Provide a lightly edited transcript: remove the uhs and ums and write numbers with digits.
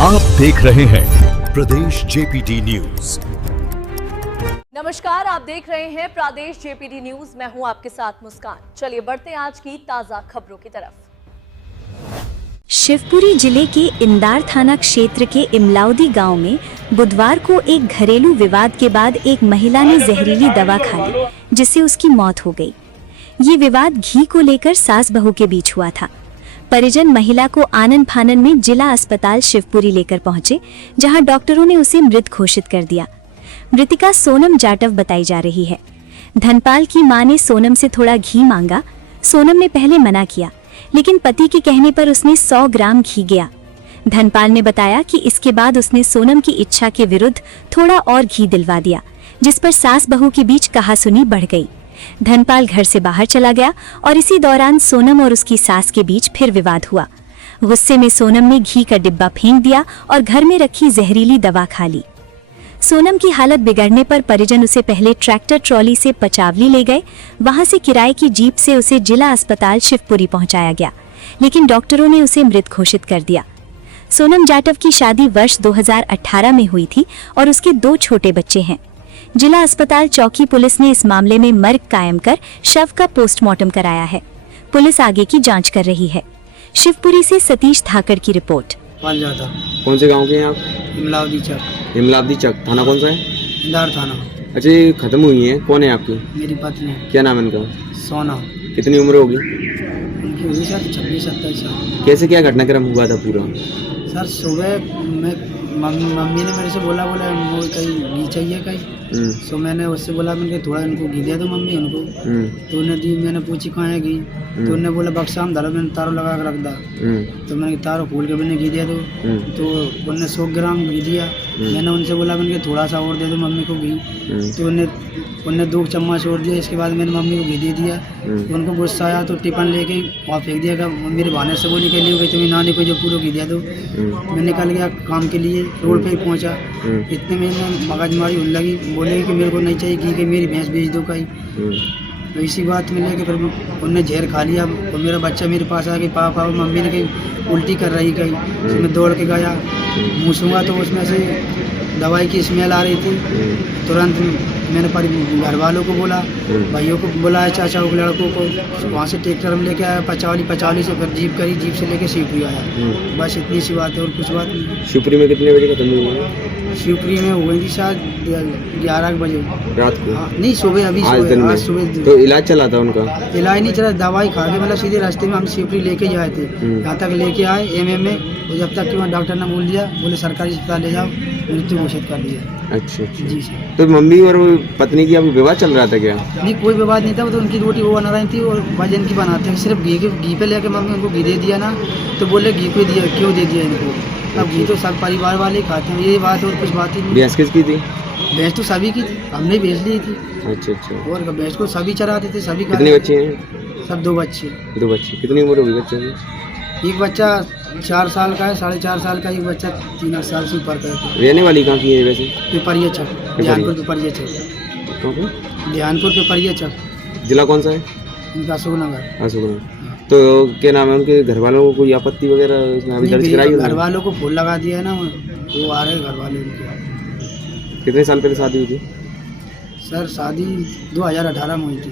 आप देख रहे हैं प्रदेश जेपीडी न्यूज। नमस्कार, आप देख रहे हैं प्रदेश जेपीडी न्यूज। मैं हूं आपके साथ मुस्कान। चलिए बढ़ते हैं आज की ताजा खबरों की तरफ। शिवपुरी जिले के इंदार थाना क्षेत्र के इमलाउदी गांव में बुधवार को एक घरेलू विवाद के बाद एक महिला ने जहरीली दवा खा ली, जिससे उसकी मौत हो गई। ये विवाद घी को लेकर सास बहू के बीच हुआ था। परिजन महिला को आनन फानन में जिला अस्पताल शिवपुरी लेकर पहुंचे, जहां डॉक्टरों ने उसे मृत घोषित कर दिया। मृतिका सोनम जाटव बताई जा रही है। धनपाल की मां ने सोनम से थोड़ा घी मांगा। सोनम ने पहले मना किया, लेकिन पति के कहने पर उसने 100 ग्राम घी गया। धनपाल ने बताया कि इसके बाद उसने सोनम की इच्छा के विरुद्ध थोड़ा और घी दिलवा दिया, जिस पर सास बहू के बीच कहासुनी बढ़ गई। धनपाल घर से बाहर चला गया और इसी दौरान सोनम और उसकी सास के बीच फिर विवाद हुआ। गुस्से में सोनम ने घी का डिब्बा फेंक दिया और घर में रखी जहरीली दवा खा ली। सोनम की हालत बिगड़ने पर परिजन उसे पहले ट्रैक्टर ट्रॉली से पचावली ले गए। वहां से किराए की जीप से उसे जिला अस्पताल शिवपुरी पहुंचाया गया, लेकिन डॉक्टरों ने उसे मृत घोषित कर दिया। सोनम जाटव की शादी वर्ष 2018 में हुई थी और उसके 2 छोटे बच्चे हैं। जिला अस्पताल चौकी पुलिस ने इस मामले में मर्ग कायम कर शव का पोस्टमार्टम कराया है। पुलिस आगे की जांच कर रही है। शिवपुरी से सतीश धाकड़ की रिपोर्ट। कौन से गांव के हैं आप? इमलावदी चक। इमलावदी चक थाना कौन सा है? इंदार थाना। अच्छा, ये खत्म हुई है, कौन है आपकी? मेरी पत्नी। क्या नाम है इनका? सोना। कितनी उम्र होगी? उनकी हुई सर 26-27 साल। कैसे क्या घटनाक्रम हुआ था पूरा? सर सुबह में मम्मी ने मेरे से बोला वो कहीं घी चाहिए कहीं। तो मैंने उससे बोला, मैंने थोड़ा इनको घी दे दो मम्मी उनको। तो उन्हें दी। मैंने पूछी कहाँ है घी, तो उन्होंने बोला बक्सा में धरो, मैंने तारों लगा कर रख दा। तो मैंने तारों खोल के मैंने घी दे दो, तो उन्होंने 100 ग्राम घी दिया। मैंने उनसे बोला, मैंने थोड़ा सा और दे दो मम्मी को घी, तो उन्होंने 2 चम्मच और दिया। इसके बाद मैंने मम्मी को घी दे दिया। तो उनको गुस्सा आया तो टिफिन लेके वहाँ फेंक दिया। मेरे भाने से बोली के लिए गई, तुम्हें नानी को जो पूरा घी दे दो। मैं निकल गया काम के लिए, रोड पे ही पहुँचा। इतने में मगजमारी होने लगी, बोले कि मेरे को नहीं चाहिए घी, कि मेरी भैंस बेच दो कहीं। तो इसी बात में लेके फिर उनने जहर खा लिया। और मेरा बच्चा मेरे पास आ गया, पापा मम्मी ने कहीं उल्टी कर रही कहीं। तो मैं दौड़ के गया, मूसूंगा तो उसमें से दवाई की स्मेल आ रही थी। तुरंत मैंने घर वालों को बोला, भाइयों को बुलाया, चाचा को, लड़कों को। वहाँ से ट्रैक्टर में लेके आया, पचावली से फिर जीप करी, जीप से लेके शिवपुरी आया। बस इतनी सी बात है और कुछ बात नहीं। शिवपुरी में कितने बजे खत्म हुई है? शिवपुरी में हुई थी शायद 11 बजे रात को। नहीं, सुबह अभी आज सुबह। तो इलाज चला था उनका? इलाज नहीं चला, दवाई खा के मतलब सीधे रास्ते में हम शिवपुरी लेके ही आए थे। यहाँ तक लेके आए MM में, तो जब तक कि वहाँ डॉक्टर ने बोल दिया, बोले सरकारी अस्पताल ले जाओ, मृत्यु घोषित कर दिया। अच्छा जी सर। तो मम्मी और पत्नी की आपको विवाद चल रहा था क्या? नहीं, कोई विवाद नहीं था। वो तो उनकी रोटी वो बना रही थी और भजन की बनाते हैं। सिर्फ घी पे लेके मम्मी उनको घी दे दिया ना, तो बोले घी पे दिया, क्यों दे दिया इनको? अब घी तो सब परिवार वाले खाते हैं, ये बात और कुछ बात ही नहीं। भैंस किसकी थी? भैंस तो सभी की थी, हमने बेच ली थी। अच्छा। और भैंस को सभी चराते थे, सभी। कितने बच्चे हैं? सब 2 बच्चे। 2 बच्चे। कितनी उम्र होगी बच्चे की? एक बच्चा 4 साल का है, 4.5 साल का। एक बच्चा 3 साल से ऊपर का है। रहने वाली कहाँ की है वैसे? पिपरिया चक, ध्यानपुर पिपरिया चक। ध्यानपुर पिपरिया चक। जिला कौन सा है? उनका अशोकनगर। अशोकनगर। तो क्या नाम है उनके घर वालों को कोई आपत्ति वगैरह अभी दर्ज कराई? घर वालों को फूल लगा दिया है ना, वो आ रहे घर वाले उनके। कितने साल पहले शादी हुई थी? सर शादी 2018 में हुई थी।